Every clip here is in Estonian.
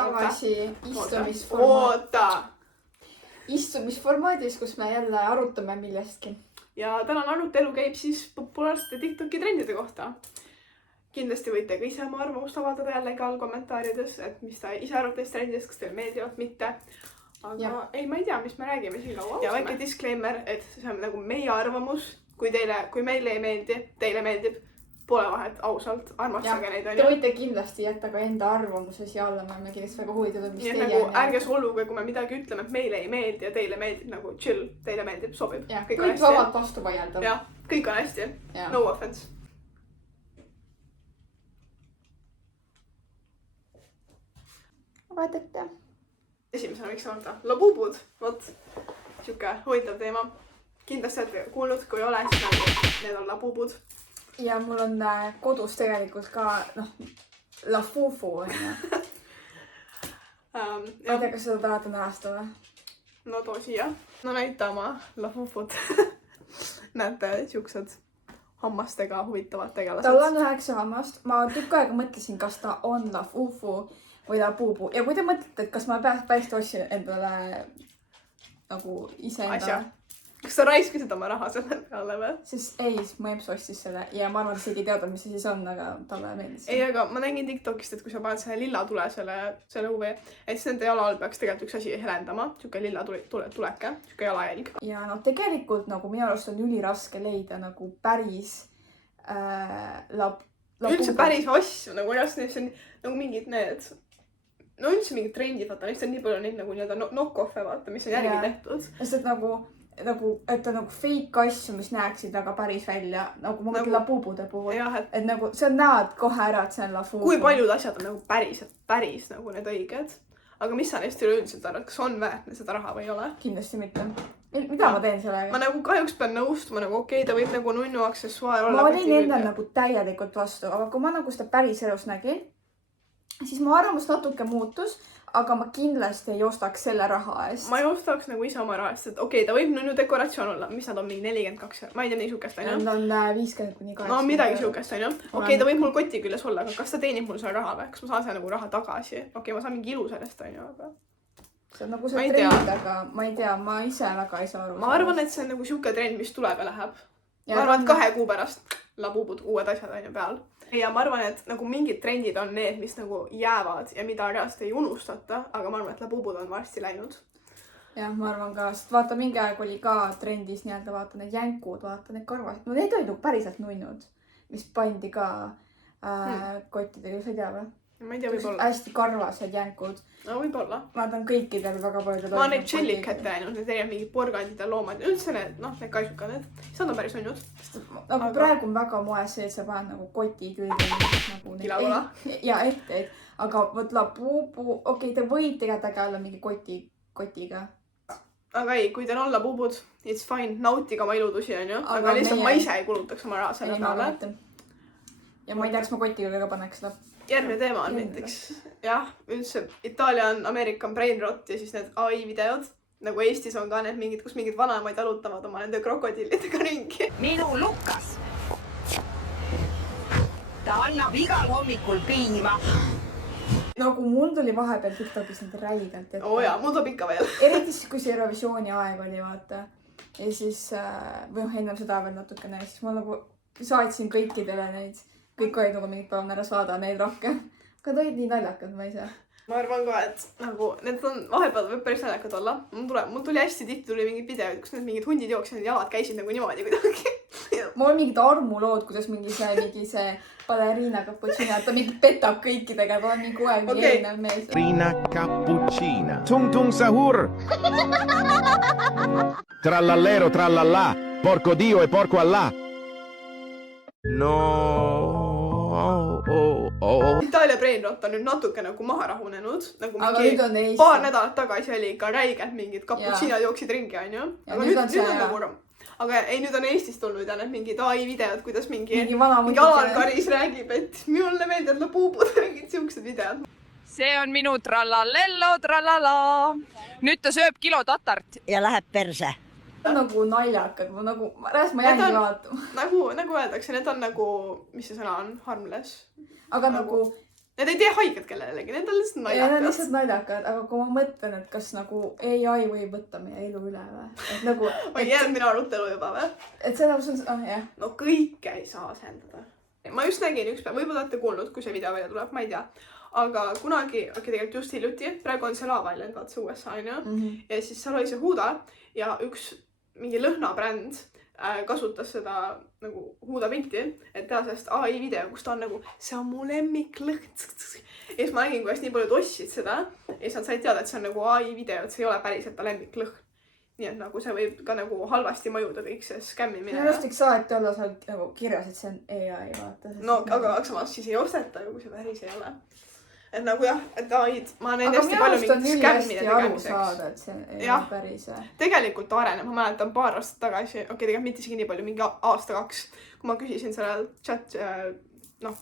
tagasi istumisformaadis, kus me jälle arutame millestki. Ja tänane arutelu käib siis populaarsete TikToki trendide kohta. Kindlasti võite ka ise oma arvamust avaldada jällegi all kommentaarides, et mis ta ise arvates trendidest, kas teile meeldivad, mitte. Aga ei, ma ei tea, mis me räägime siin kaua. Ja väike disclaimer, et see on nagu meie arvamus. Kui meile ei meeldi, teile meeldib, pole vahet, ausalt, armastage neid. Te võite kindlasti jätta ka enda arvamuse siia alla, me oleme kindlasti väga huvitatud, mis teie nagu ärge solvuge, kui me midagi ütleme, et meile ei meeldi ja teile meeldib, nagu chill, teile meeldib, sobib. Kõik vabalt vastu vaielda. Jah, kõik on hästi. No offense. Vaadake. Esimesena võiks vaadata Labuubud. Vot, siuke huvitav teema. Kindlasti olete kuulnud, kui ei ole, siis nagu need on Labuubud. Ja mul on kodus tegelikult ka, Lafufu on ju. Ma ei tea, kas seda tahate nähasta või? No too siia. No näita oma Lafufut. Näete, siuksed hammastega huvitavad tegelased. Tal on 9 hammast. Ma tükk aega mõtlesin, kas ta on Lafufu või Labuubu. Ja kui te mõtlete, et kas ma pärast ostsin endale nagu iseenda... Kas sa raiskasid oma raha selle peale või? Siis ei, ma ems ostis selle ja ma arvan, et isegi ei teada, mis see siis on, aga talle meeldis. Ei, aga ma nägin TikTokist, et kui sa paned selle lilla tule selle UV, et siis nende jala all peaks tegelikult üks asi helendama. Siuke lilla tuleke, siuke jalajälg. Ja no tegelikult nagu minu arust on üliraske leida nagu päris üldse päris asju, nagu ennast neist on nagu mingid need... No üldse mingid trendid, vaata, neist on nii palju neid nagu nii-öelda knock-off'e, vaata, mis on järgi tehtud. Sest et et on nagu fake asju, mis näeksid väga päris välja, nagu ma mõtlen Labuubude puhul. Et nagu see näed kohe ära, et see on Labuubu. Kui paljud asjad on nagu päris nagu need õiged. Aga mis sa neist üleüldiselt arvad, kas on väärt seda raha või ei ole? Kindlasti mitte. Mida ma teen sellega? Ma nagu kahjuks pean nõustuma, nagu okei, ta võib nagu nunnu aksessuaar olla. Ma olin enne nagu täielikult vastu, aga kui ma nagu seda päris elus nägin, siis mu arvamus natuke muutus, aga ma kindlasti ei ostaks selle raha eest. Ma ei ostaks nagu ise oma raha eest, et okei, ta võib nunnu dekoratsioon olla, mis nad on mingi 42, ma ei tea, nii siukest on ju. Nad on 50-80. No midagi siukest on ju. Okei, ta võib mul koti küljes olla, aga kas ta teenib mul selle raha või? Kas ma saan selle nagu raha tagasi? Okei, ma saan mingi ilu sellest on ju, aga... See on nagu see trend, aga ma ei tea, ma ise väga ei saa aru. Ma arvan, et see on nagu siuke trend, mis tuleb ja läheb. Ma arvan, et 2 kuu pärast Labuubud uued asjad on ju peal. Ja ma arvan, et nagu mingid trendid on need, mis nagu jäävad ja mida reaalselt ei unustata, aga ma arvan, et Labuubud on varsti läinud. Jah, ma arvan ka, sest vaata, mingi aeg oli ka trendis nii-öelda, vaata need jänkud, vaata need karvad. No need olid päriselt nunnud, mis pandi ka kottidega, sa ei tea või? Ma ei tea, võib-olla. Hästi karvased jänkud. No võib-olla. Ma olen kõikidel väga palju. Ma olen neid Jellicate ainult, need erinevad mingid porgandid ja loomad. Üldse need, need kaisukad, need on päris nunnud. Aga praegu on väga moes see, et sa paned nagu koti külge. Kilakola. Ja ette. Aga võt Labuubu, okei, ta võib tegelikult olla mingi kotiga. Aga ei, kui teil on Labuubud, it's fine, nautige oma iludusi on ju. Aga lihtsalt ma ise ei kulutaks oma raha selle peale. Ja ma ei tea, kas ma koti külge paneks seda. Järgmine teema on näiteks, jah, üldse Itaalia on American Brain Rot ja siis need AI videod, nagu Eestis on ka need mingid, kus mingid vanemaid jalutavad oma nende krokodillidega ringi. Minu Lukas, ta annab igal hommikul piima. Nagu mul tuli vahepeal TikTokis need räigelt ette. Oo jaa, mul tuleb ikka veel. Eriti siis, kui see Eurovisiooni aeg oli, vaata. Ja siis, või ennem seda veel natukene, siis ma nagu saatsin kõikidele neid. Kõik olid nagu mingid palun ära saada neid rohkem. Aga ta olid nii naljakad, ma ei saa. Ma arvan ka, et nagu need on vahepeal võib päris naljakad olla. Mul tuli hästi tihti tuli mingid videod, kus need mingid hundid jooksid, need jalad käisid nagu niimoodi kuidagi. Mul on mingid armulood, kuidas mingi see baleriina cappuccina, et ta mingi petab kõikidega, ta on nii kohe mingi erinev mees. Baleriina cappuccina. Tung tung sahur. Trallallero trallallà. Porco dio e porco allà. No. Itaalia Brain Rot on nüüd natuke nagu maha rahunenud. Nagu mingi paar nädalat tagasi oli ikka räigelt mingid cappuccinad jooksid ringi, on ju. Aga nüüd on nagu... Aga ei, nüüd on Eestis tulnud ja need mingid AI videod, kuidas mingi Alar Karis räägib, et mulle meeldivad Labuubud, mingid siuksed videod. See on minu trallallello trallala. Nüüd ta sööb kilo tatart ja läheb perse. Nagu naljakad, nagu ma jäägi vaatama. Nagu öeldakse, need on nagu, mis see sõna on? Harmless. Aga nagu... Need ei tee haiget kellelegi, need on lihtsalt ja need on naljakad. lihtsalt naljakad, aga kui ma mõtlen, et kas nagu AI võib võtta meie elu üle või? Et nagu, on järgmine arutelu juba või? et see nagu see on, jah. No kõike ei saa asendada. Ma just nägin üks päev, võib-olla olete kuulnud, kui see video välja tuleb, ma ei tea. Aga kunagi, tegelikult just hiljuti, praegu on see Lava Island, vaat see USA on ju. Ja siis seal oli see Huda ja üks mingi lõhnabränd kasutas seda nagu Huda pilti, et teha sellest AI video, kus ta on nagu, see on mu lemmiklõhn. Ja siis ma nägin, kuidas nii paljud ostsid seda ja siis nad said teada, et see on nagu AI video, et see ei ole päriselt ta lemmiklõhn. Nii et nagu see võib ka nagu halvasti mõjuda kõik see skämmimine. Minu arust võiks alati olla seal nagu kirjas, et see on AI, vaata. No, aga samas siis ei osteta ju, kui see päris ei ole. Et nagu jah, et AI-d, ma näin hästi palju mingit skämmide tegemiseks. Jah, päris. Tegelikult areneb, ma mäletan paar aastat tagasi, tegelikult mitte isegi nii palju, mingi aasta-kaks, kui ma küsisin sellel chat,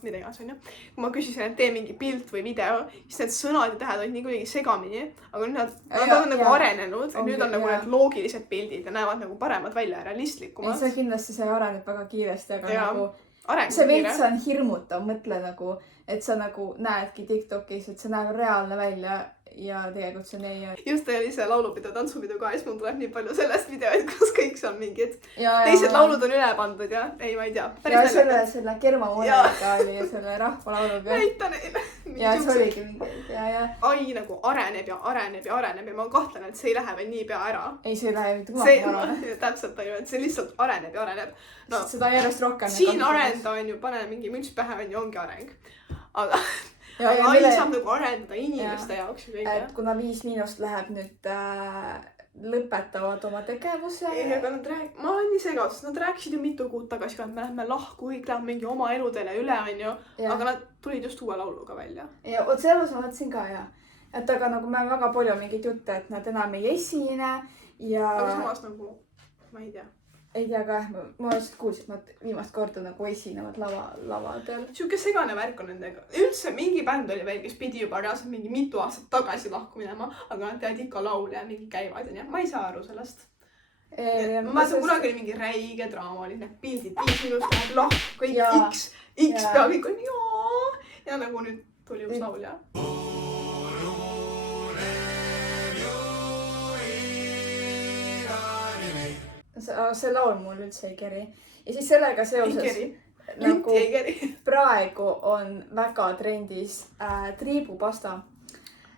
mida iganes on ju. Kui ma küsisin, et tee mingi pilt või video, siis need sõnad ja tähed olid nii kuidagi segamini, aga nüüd nad on nagu arenenud, et nüüd on nagu need loogilised pildid ja näevad nagu paremad välja ja realistlikumad. See kindlasti see areneb väga kiiresti, aga nagu areneb see veits on hirmutav, mõtle nagu, et sa nagu näedki TikTokis, et see näeb reaalne välja ja tegelikult see on AI. Just oli see laulupidu, tantsupidu ka ja siis mul tuleb nii palju sellest videoid, kus kõik seal mingid teised laulud on üle pandud ja ei, ma ei tea. Ja selle Kerma Monika oli ja selle rahvalauluga. Näita neile. Ja see oligi mingi, ja. AI nagu areneb ja areneb ja areneb ja ma kahtlen, et see ei lähe veel nii pea ära. Ei, see ei lähe mitte kunagi ära. Täpselt on ju, et see lihtsalt areneb ja areneb. Seda järjest rohkem. Siin arenda on ju, pane mingi müts pähe on ju, ongi areng. Aga AI saab nagu arendada inimeste jaoks ju kõige. Et kuna 5- läheb nüüd lõpetavad oma tegevuse. Ei, aga ma olen nii segaduses, nad rääkisid ju mitu kuud tagasi, et me lähme lahku, kõik läheb mingi oma eludele üle, on ju. Aga nad tulid just uue lauluga välja. Ja oot selles ma mõtlesin ka, ja. Et aga nagu me väga palju mingid jutte, et nad enam ei esine ja... Aga samas nagu, ma ei tea. Ei tea ka, ma lihtsalt kuulsin, et nad viimast korda nagu esinevad lavadel. Siuke segane värk on nendega. Üldse mingi bänd oli veel, kes pidi juba reaalselt mingi mitu aastat tagasi lahku minema, aga nad teavad ikka laule ja mingi käivad ja nii. Ma ei saa aru sellest. Ma mäletan kunagi oli mingi räige draama, olid need pildid, 5 minust läheb lahku, kõik X pea, kõik on ja nagu nüüd tuli uus laulja. See laul mul üldse ei keri. Ja siis sellega seoses nagu praegu on väga trendis triibupasta.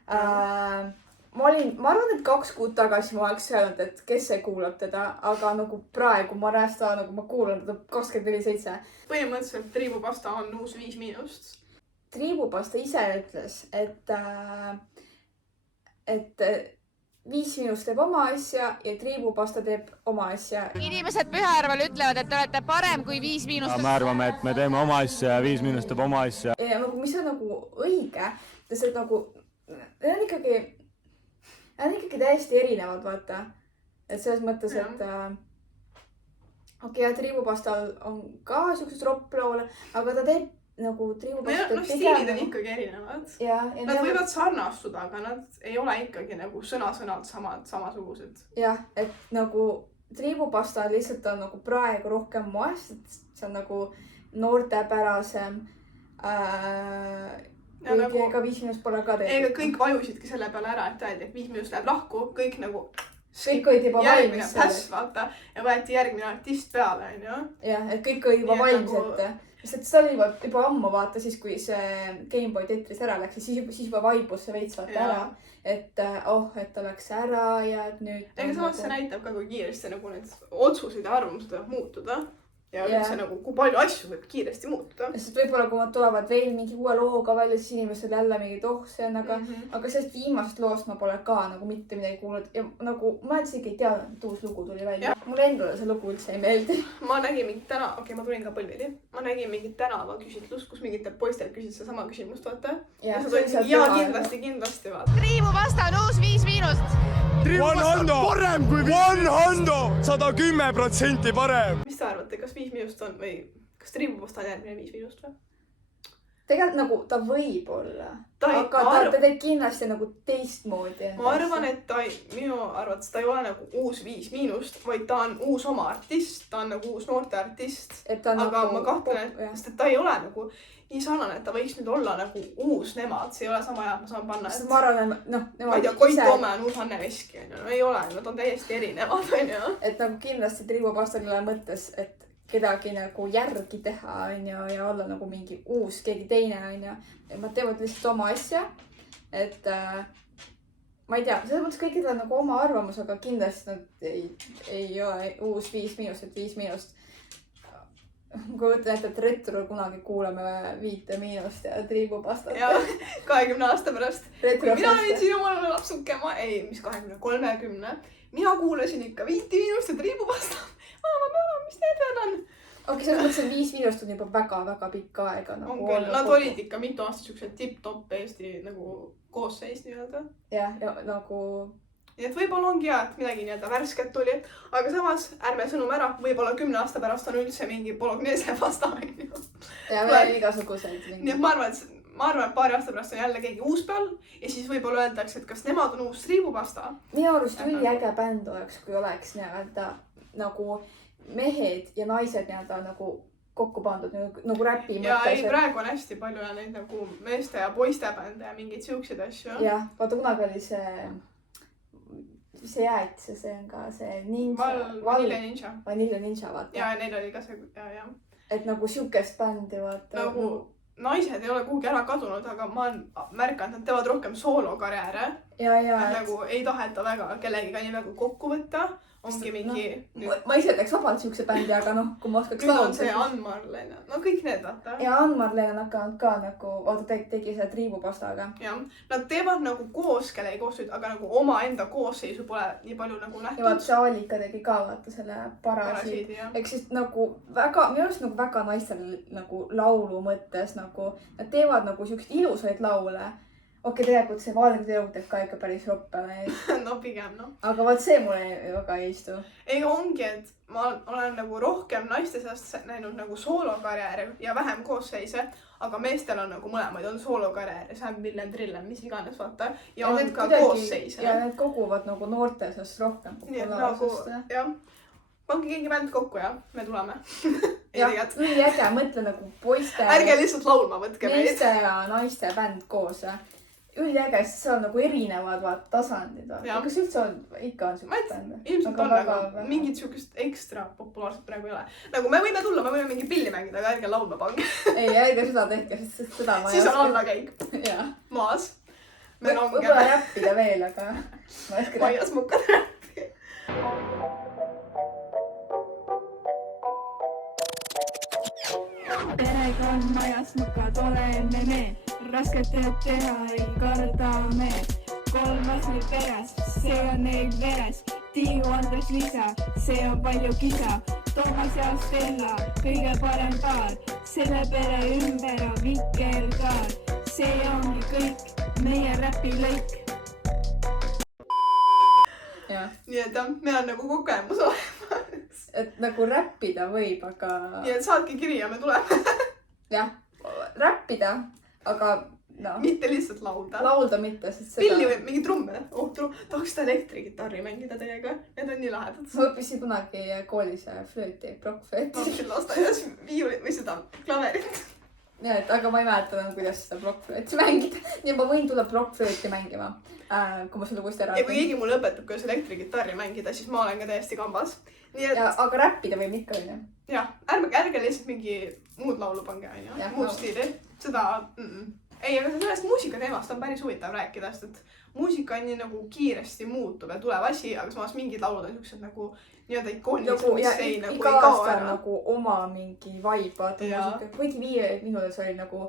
Ma arvan, et 2 kuud tagasi ma oleks öelnud, et kes ei kuulab teda, aga nagu praegu ma räästa, nagu ma kuulan teda 24/7. Põhimõtteliselt triibupasta on uus 5-. Triibupasta ise ütles, et 5- teeb oma asja ja triibupasta teeb oma asja. Inimesed Pühajärvel ütlevad, et te olete parem kui 5-. Me arvame, et me teeme oma asja ja 5- teeb oma asja. Ja nagu, mis on nagu õige, sest et nagu need on ikkagi täiesti erinevad, vaata. Et selles mõttes, et okei, triibupastal on ka siuksed ropploole, aga ta teeb nagu triibupasta stiilid on ikkagi erinevad. Nad võivad sarnastuda, aga nad ei ole ikkagi nagu sõna-sõnalt samasugused. Jah, et nagu triibupasta lihtsalt on nagu praegu rohkem moest, et see on nagu noortepärasem. Kuigi ega 5- pole ka teed. Ega kõik vajusidki selle peale ära, et öeldi, et 5- läheb lahku, kõik nagu kõik olid juba valmis. Päss, vaata, ja võeti järgmine artist peale, on ju. Jah, et kõik olid juba valmis ette. Sest see oli juba ammu, vaata, siis kui see Gameboy Tetris ära läks, siis juba vaibus see veits vaata ära. Et et oleks ära ja et nüüd... Ega samas see näitab ka, kui kiiresti nagu need otsused ja arvamused võivad muutuda. Ja üldse nagu, kui palju asju võib kiiresti muutuda. Sest võib-olla, kui nad tulevad veel mingi uue looga välja, siis inimestel jälle mingi see on, aga sellest viimasest loost ma pole ka nagu mitte midagi kuulnud. Ja nagu ma isegi ei teadnud, et uus lugu tuli välja. Mulle endale see lugu üldse ei meeldi. Ma nägin mingit ma tulin ka Põlvili. Ma nägin mingit tänava küsitlust, kus mingitelt poistel küsid seda sama küsimust, vaata. Ja kindlasti vaata. Triibupasta on uus 5-. Triibupasta parem kui 5-. 110% parem. Mis te arvate, kas 5- on või kas triibupasta on järgmine 5- või? Tegelikult nagu ta võib olla, aga ta teeb kindlasti nagu teistmoodi. Ma arvan, et minu arvates ta ei ole nagu uus 5-, vaid ta on uus oma artist, ta on nagu uus noorte artist. Aga ma kahtlen, et ta ei ole nagu nii sarnane, et ta võiks nüüd olla nagu uus nemad, see ei ole sama hea, et ma saan panna, sest ma arvan, et noh, ma ei tea, Koit Toome on uus Anne Veski, onju, no ei ole, nad on täiesti erinevad, onju. et nagu kindlasti triibupastal ei ole mõttes, et kedagi nagu järgi teha, onju, ja olla nagu mingi uus, keegi teine, onju. Nad teevad lihtsalt oma asja, et ma ei tea, selles mõttes kõikidel on nagu oma arvamus, aga kindlasti nad ei ole uus 5 et 5 kui võtan ette, et Retrol kunagi kuulame 5 ja triibupastat. Ja 20 aasta pärast. Kui mina olin sinu omal lapsuke, mis 20, 30. Mina kuulasin ikka 5 ja triibupastat. Mis need veel on? Okei, selles mõttes, et 5 on juba väga-väga pikka aega. On küll, nad olid ikka mitu aastat siuksed tipp-topp Eesti nagu koosseis nii-öelda. Jah, ja nagu... Nii et võib-olla ongi hea, et midagi nii-öelda värsket tuli, aga samas ärme sõnum ära, võib-olla 10 aasta pärast on üldse mingi bolognese pasta. Ja veel igasuguseid. Nii et ma arvan, et paari aasta pärast on jälle keegi uus peal ja siis võib-olla öeldakse, et kas nemad on uus triibupasta. Minu arust üliäge bänd oleks, kui oleks nii-öelda nagu mehed ja naised nii-öelda nagu kokku pandud nagu räpi mõttes. Ja ei, praegu on hästi palju ja neid nagu meeste ja poiste bände ja mingeid siukseid asju. Jah, vaata kunagi oli see jäätis ja see on ka see ninja. Vanilla Ninja, vaata. Ja neil oli ka see, ja. Et nagu siukest bändi, vaata. Nagu naised ei ole kuhugi ära kadunud, aga ma olen märkanud, nad teevad rohkem soolokarjääre. Ja. Nagu ei taheta väga kellegiga nii väga kokku võtta. Ongi mingi... Ma ise teeks vabalt siukse bändi, aga noh, kui ma oskaks laulda. Nüüd on see Ann-Marlen. No kõik need, vaata. Ja Ann-Marlen on hakanud ka nagu, vaata tegi selle triibupastaga. Jah, nad teevad nagu koos kellegi koostööd, aga nagu oma enda koosseisu pole nii palju nagu nähtud. Ja vaata see Alika tegi ka, vaata selle Parasiidi. Eks siis nagu väga, minu arust nagu väga naistel nagu laulu mõttes nagu, nad teevad nagu siukest ilusaid laule. Okei, tegelikult see Valge Teog teeb ka ikka päris roppele. No pigem, noh. Aga vaat see mulle väga ei istu. Ei, ongi, et ma olen nagu rohkem naiste seast näinud nagu soolokarjääri ja vähem koosseise, aga meestel on nagu mõlemaid, on soolokarjääri, Sam Villen, Trillen, mis iganes, vaata. Ja on need ka koosseise. Ja need koguvad nagu noorte seast rohkem populaarsust. Jah, pange keegi bänd kokku ja me tuleme. Jah, üliäge, mõtle nagu poiste... Ärge lihtsalt laulma, võtke meid. Meeste ja naiste bänd koos. Üliäge, sest see on nagu erinevad tasandid. Kas üldse on, ikka on siukest bände? Ilmselt on, aga mingit siukest ekstra populaarset praegu ei ole. Nagu me võime tulla, me võime mingi pilli mängida, aga ärge laulma pange. Ei, ärge seda tehke, sest seda ma ei siis on allakäik. Maas. Võib-olla räppida veel, aga ma ei Maias mukkad räppi. Perega on majas mukad, oleme me. Rasket tööd teha ei karda me. 3 lasni peres, see on neil veres. Tiiu, Andres, Liisa, see on palju kisa. Toomas ja Stella, kõige parem paar. Selle pere ümber on vikerkaar. See ongi kõik, meie räpilõik. Nii et jah, meil on nagu kogemus olemas. Et nagu räppida võib, aga... Nii et saatke kiri ja me tuleme. Jah, räppida, aga no... Mitte lihtsalt laulda. Laulda mitte, sest seda... Pilli või mingi trumme. Tahaks seda elektrigitarri mängida teiega. Need on nii lahedad. Ma õppisin kunagi koolis flööti, blokkflööti. Ma õppisin lasteaias viiulit või seda klaverit. Ja, aga ma ei mäleta, kuidas seda blokkflööti mängida. Nii ma võin tulla blokkflööti mängima, kui ma selle uuesti ära... Ja kui keegi mulle õpetab, kuidas elektrigitarri mängida, siis ma olen ka täiesti kambas. Et... Ja, aga räppida võib ikka, on ju? Jah, ärge lihtsalt mingi muud laulu pange, on ju? Muud stiili. Seda... Ei, aga sellest muusika teemast on päris huvitav rääkida, sest et muusika on nii nagu kiiresti muutub ja tuleb asi, aga samas mingid laulud on siuksed nagu nii-öelda ikoonilised, mis ei nagu ei kao ära. Iga aasta on nagu oma mingi vibe, vaata muusika. Kuigi 5 minutis oli nagu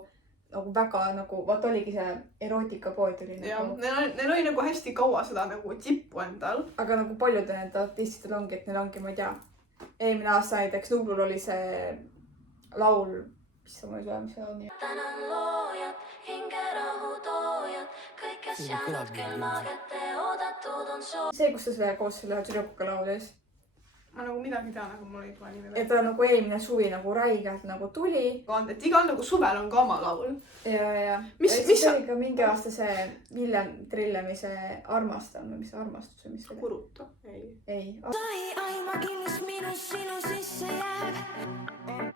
väga nagu, vaata oligi see erootikapood oli nagu... Neil oli nagu hästi kaua seda nagu tippu endal. Aga nagu paljud need artistidel ongi, et neil ongi, ma ei tea, eelmine aasta näiteks Nublul oli see laul, mis sa mulle mis see on? Tänan loojad, hingerahu toojad, kõik kes jäänud külma kätte oodatud on soo... See, kus ta selle koos selle tüdrukuga laulis. Ma nagu midagi tean, aga mul ei tule nimi. Et ta nagu eelmine suvi nagu raigelt nagu tuli. Et igal nagu suvel on ka oma laul. Ja. Mis oli ka mingi aasta see Villen Trillemi see Armastan või mis armastus või mis see? Kuruta. Ei. Sai aimakin, mis minus sinu sisse jääb.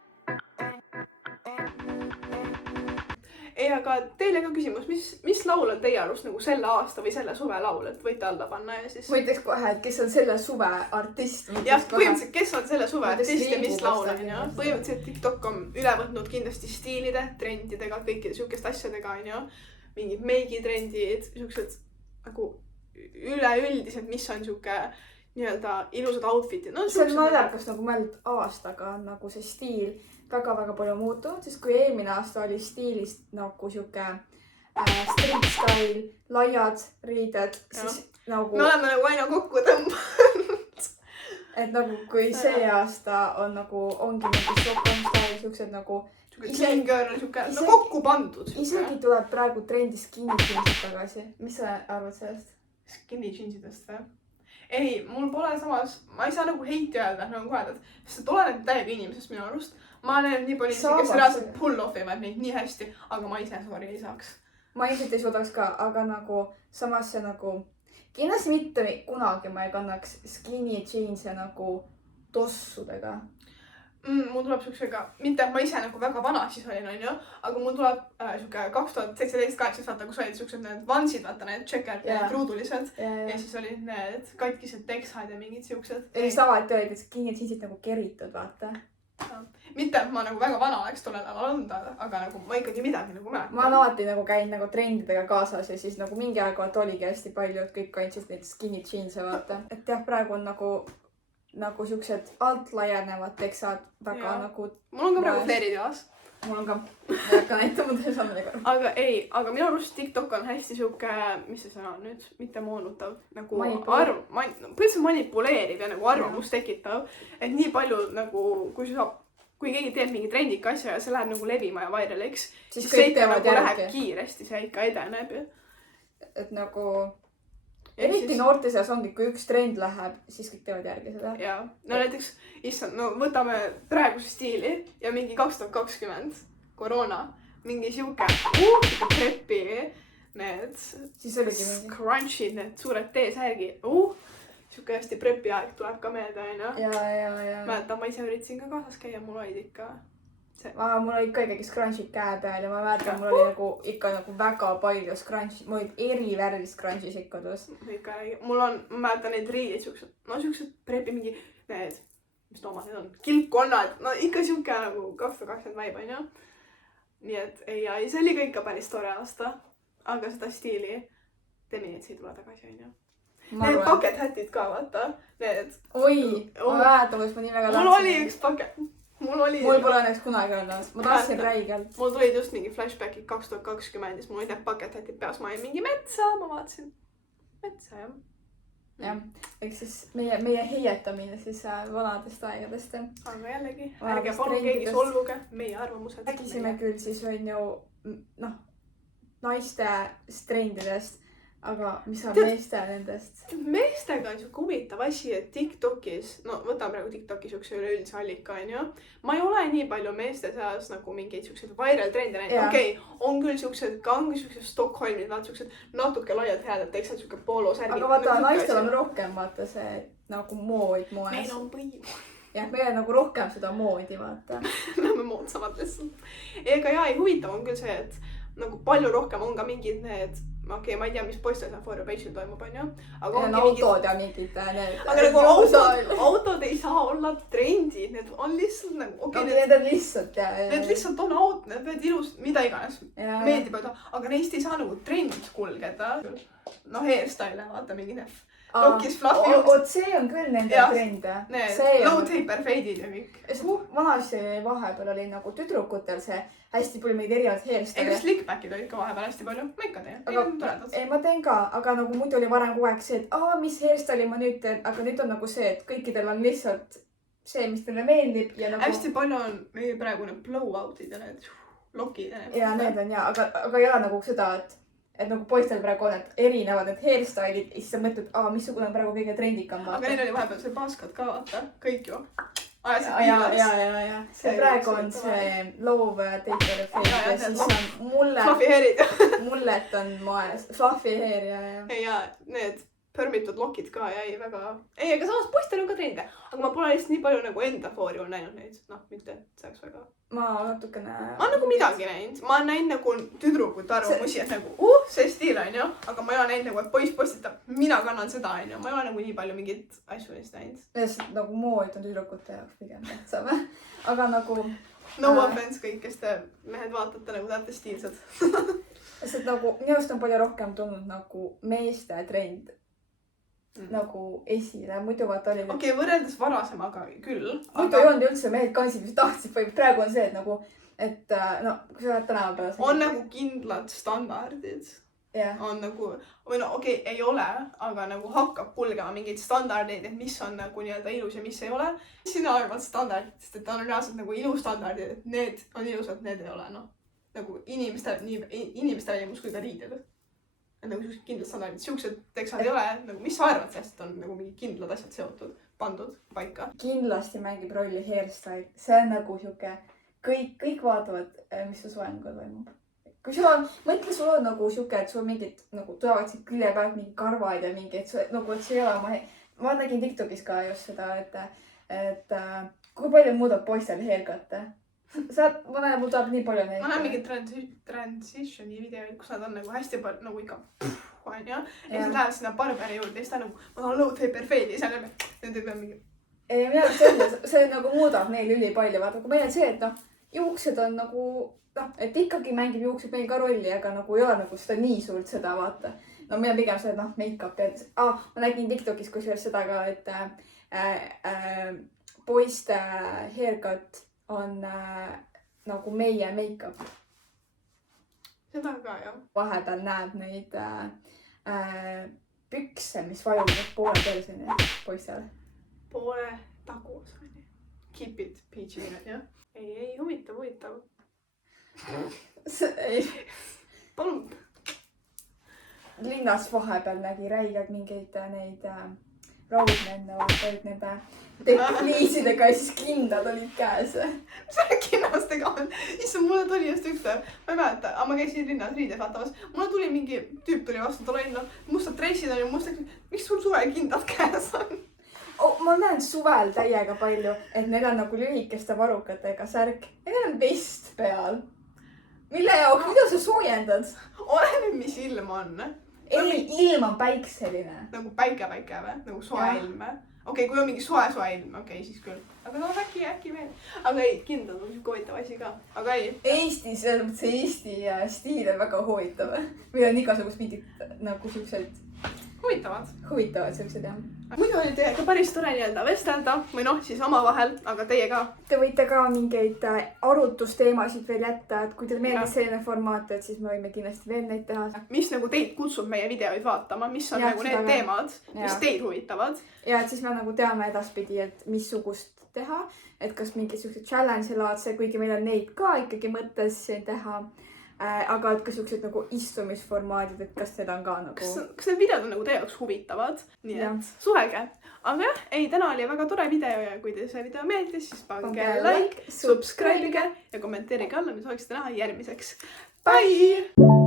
ei, aga teile ka küsimus, mis laul on teie arust nagu selle aasta või selle suve laul, et võite alla panna ja siis... Ma ütleks kohe, et kes on selle suve artist. Jah, põhimõtteliselt, kes on selle suve artist ja mis laul on, ja? Põhimõtteliselt TikTok on üle võtnud kindlasti stiilide, trendidega, kõikide siukest asjadega, on ju. Mingid meigitrendid, siuksed nagu üleüldiselt, mis on siuke nii-öelda ilusad outfitid. No, see on naljakas nagu mõeldud aastaga on nagu see stiil väga-väga palju muutunud, sest kui eelmine aasta oli stiilist nagu siuke street style, laiad riided, siis nagu... Me oleme nagu aina kokku tõmbanud. Et nagu kui see aasta on nagu, ongi mingi Stockholm style, siuksed nagu... Clean girl, siuke, no kokku pandud. Isegi tuleb praegu trendi skinny jeansid tagasi. Mis sa arvad sellest? Skinny jeansidest või? Ei, mul pole samas, ma ei saa nagu heiti öelda, nagu koheldad, sest see oleneb täiega inimesest minu arust. Ma olen nii palju inimesi, kes reaalselt pull off ivad neid nii hästi, aga ma ise sorry ei saaks. Ma ilmselt ei suudaks ka, aga nagu samas see nagu... Kindlasti mitte kunagi ma ei kannaks skinny jeans'e nagu tossudega. Mul tuleb siuksega, mitte ma ise nagu väga vana siis olin, on ju, aga mul tuleb siuke 2017-18 vaata, kus olid siuksed need vansid, vaata need checkerd, need ruudulised ja siis olid need katkised teksad ja mingid siuksed. Ja siis alati olid skinny jeansid nagu keritud, vaata. Mitte, et ma nagu väga vana oleks tollel ajal olnud, aga nagu ma ikkagi midagi nagu mäletan. Ma olen alati nagu käinud nagu trendidega kaasas ja siis nagu mingi aeg vaata oligi hästi palju, et kõik kandsid neid skinny jeans'e, vaata. Et jah, praegu on nagu siuksed alt laienevad teksad väga nagu... Mul on ka praegu fleerid jalas. Mul on ka. Ma ei hakka näitama teile sammega. Aga ei, aga minu arust TikTok on hästi siuke, mis see sõna on nüüd, mitte moonutav, nagu põhimõtteliselt manipuleeriv ja nagu arvamust tekitav. Et nii palju nagu, kui keegi teeb mingi trendika asja ja see läheb nagu levima ja vairaliks, siis see ikka nagu läheb kiiresti, see ikka edeneb. Et nagu... Eriti noorte seas ongi, kui üks trend läheb, siis kõik teevad järgi seda. Jaa, no näiteks, issand, no võtame praeguse stiili ja mingi 2020 koroona, mingi siuke preppi, need scrunchid, need suured T-särgi, siuke hästi preppi aeg tuleb ka meelde, on ju. Mäletan, ma ise üritasin ka kaasas käia, mul olid ikka... Mul oli ikka scrunchid käe peal ja ma mäletan, mul oli nagu ikka nagu väga palju scrunchid, mul olid eri värvis scrunchis ikka tos. Mul on, ma mäletan neid riidid siuksed, no siuksed preppi mingi need, mis loomad need on, kilpkonnad, no ikka siuke nagu 2020 vibe on ju. Nii et ei, see oli ka ikka päris tore aasta, aga seda stiili teeme nii, et see ei tule tagasi on ju. Need bucket hatid ka, vaata, need. Oi, ma mäletan, kus ma nii väga tahtsin. Mul oli üks bucket. Mul pole õnneks kunagi olnud, ma tahtsin räigelt. Mul tulid just mingi flashbackid 2020, siis mul olid need bucket hatid peas, ma olin mingi metsa, ma vaatasin metsa, jah. Jah, eks siis meie heietamine siis vanadest aegadest. Aga jällegi, ärge palun keegi solvuge, meie arvamused. Rääkisime küll siis on ju, naiste trendidest. Aga mis on meeste nendest? Meestega on siuke huvitav asi, et TikTokis, no võtame praegu TikToki siukse üleüldise allika, on ju. Ma ei ole nii palju meeste seas nagu mingeid siukseid viral trende näinud. Okei, on küll siuksed, ka ongi siuksed Stockholmid, vaat siuksed natuke laiad head, et teksad siuke poolosärgid. Aga vaata, naistel on rohkem vaata see nagu mood moes. Meil on põim. Jah, meil on nagu rohkem seda moodi, vaata. Me oleme moodsamad lihtsalt. Ega jaa, ei huvitav on küll see, et nagu palju rohkem on ka mingid need, okei, ma ei tea, mis poistel seal For You Page'il toimub, on ju? Aga autod ja mingid need... Aga nagu autod ei saa olla trendid, need on lihtsalt nagu... Need on lihtsalt, jah. Need lihtsalt on aut, need võid ilus, mida iganes meeldib, aga neist ei saa nagu trend kulgeda. No hairstyle, vaata mingi need lokis fluffy juks. Oot, see on küll nende trend. Need low taper fade'id ja kõik. Vanasti vahepeal oli nagu tüdrukutel see hästi palju meid erinevad hairstyle'id. Ega slickback'id olid ka vahepeal hästi palju. Ma ikka teen. Ei, ma teen ka, aga nagu muidu oli varem kogu aeg see, et mis hairstyle'i ma nüüd teen, aga nüüd on nagu see, et kõikidel on lihtsalt see, mis teile meeldib ja nagu... Hästi palju on meie praegu need blowout'id ja need lokid ja need. Ja need on ja, aga ei ole nagu seda, et nagu poistel praegu on, et erinevad need hairstyle'id ja siis sa mõtled, missugune on praegu kõige trendikam. Aga neil oli vahepeal see paskad ka, vaata, kõik ju. Ja. See praegu on see low taper fade ja siis on mullet on moes. Fluffy hair, ja. Ja need Permitud lokid ka jäi väga... Ei, aga samas poistel on ka trende. Aga ma pole lihtsalt nii palju nagu enda foori on näinud neid. Noh, mitte, et see oleks väga... ma natukene... Ma olen nagu midagi näinud. Ma olen näinud nagu tüdrukut arvamusi, et nagu see stiil on ju. Aga ma ei ole näinud nagu, et poiss postitab, mina kannan seda on ju. Ma ei ole nagu nii palju mingit asju neist näinud. Lihtsalt nagu mood on tüdrukute jaoks pigem tähtsam. Aga nagu... No offense kõik, kes te mehed vaatate nagu teate stiilsed. Lihtsalt nagu minu arust on palju rohkem tulnud nagu meeste trend nagu esile. Muidu vaata oli... Okei, võrreldes varasemaga küll. Muidu ei olnud üldse mehed kandsid, mis tahtsid. Praegu on see, et nagu, et no, kui sa oled tänava peal... On nagu kindlad standardid. Yeah. On nagu, või no okei, ei ole, aga nagu hakkab kulgema mingeid standardeid, et mis on nagu nii-öelda ilus ja mis ei ole. Sina arvad standarditest, et on reaalselt nagu ilustandardid, et need on ilusad, need ei ole, noh. Nagu inimeste välimus kui ka riided. Et nagu siuksed kindlad standardid, siuksed teksad ei ole, nagu mis sa arvad sellest, et on nagu mingi kindlad asjad seotud, pandud paika? Kindlasti mängib rolli hairstyle. See on nagu siuke, kõik vaatavad, mis su soenguga toimub. Kui sul on, mõtle, sul on nagu siuke, et sul mingid, nagu tulevad siit külje pealt mingi karvaid ja mingi, et nagu, et see ei ole, ma nägin TikTokis ka just seda, et kui palju muudab poistel haircut'e. Ma näen, mul tuleb nii palju neid. Ma näen mingi transitioni videoid, kus nad on nagu hästi palju, nagu ikka on ja. Ja siis läheb sinna barberi juurde ja siis ta nagu, ma tahan low taper fade'i ja seal need ei pea mingi... Ei, minu arust see nagu muudab neil üli palju. Vaata, kui meil on see, et noh, juuksed on nagu, noh, et ikkagi mängib juuksed meil ka rolli, aga nagu ei ole nagu seda nii suurt seda, vaata. No meil on pigem see, noh, make-up ja... ma nägin TikTokis kusjuures seda ka, et poiste haircut on nagu meie make-up. Seda ka, jah. Vahepeal näeb neid pükse, mis vajuvad poole perseni poistele. Poole tagus, on ju. Keep it PG, jah. Ei, huvitav. Ei. Palun. Linnas vahepeal nägi räigelt mingeid neid raudmenne, vaataid nende tekliisidega ja siis kindad olid käes. Mis oli kinnastega on? Issand, mulle tuli just üks päev. Ma ei mäleta, aga ma käisin linnas riides vaatamas. Mulle tuli mingi tüüp tuli vastu, tal oli mustad dressid on ja mustad... Miks sul suve kindad käes on? Ma näen suvel täiega palju, et neil on nagu lühikeste varrukatega särk. Ja neil on vest peal. Mille jaoks? Mida sa soojendad? Oleneb, mis ilm on. Ei, ilm on päikseline. Nagu päike või? Nagu soe ilm või? Okei, kui on mingi soe ilm, okei, siis küll. Aga no äkki veel. Aga ei, kindlad on siuke huvitav asi ka. Aga ei. Eestis, see Eesti stiil on väga huvitav. Meil on igasugust mingid nagu siuksed... Huvitavad siuksed, jah. Muidu oli teiega päris tore nii-öelda vestelda või noh, siis omavahel, aga teie ka. Te võite ka mingeid arutusteemasid veel jätta, et kui teil meeldis selline formaat, et siis me võime kindlasti veel neid teha. Mis nagu teid kutsub meie videoid vaatama, mis on nagu need teemad, mis teid huvitavad. Ja, et siis me nagu teame edaspidi, et missugust teha, et kas mingid siuksed challenge laadse, kuigi meil on neid ka ikkagi mõttes teha. Aga et ka siuksed nagu istumisformaadid, et kas need on ka nagu... Kas need videod on nagu teie jaoks huvitavad? Nii et suhelge. Aga jah, ei, täna oli väga tore video ja kui teile see video meeldis, siis pange like, subscribe'ige ja kommenteerige alla, mis sooviksite näha järgmiseks. Bye!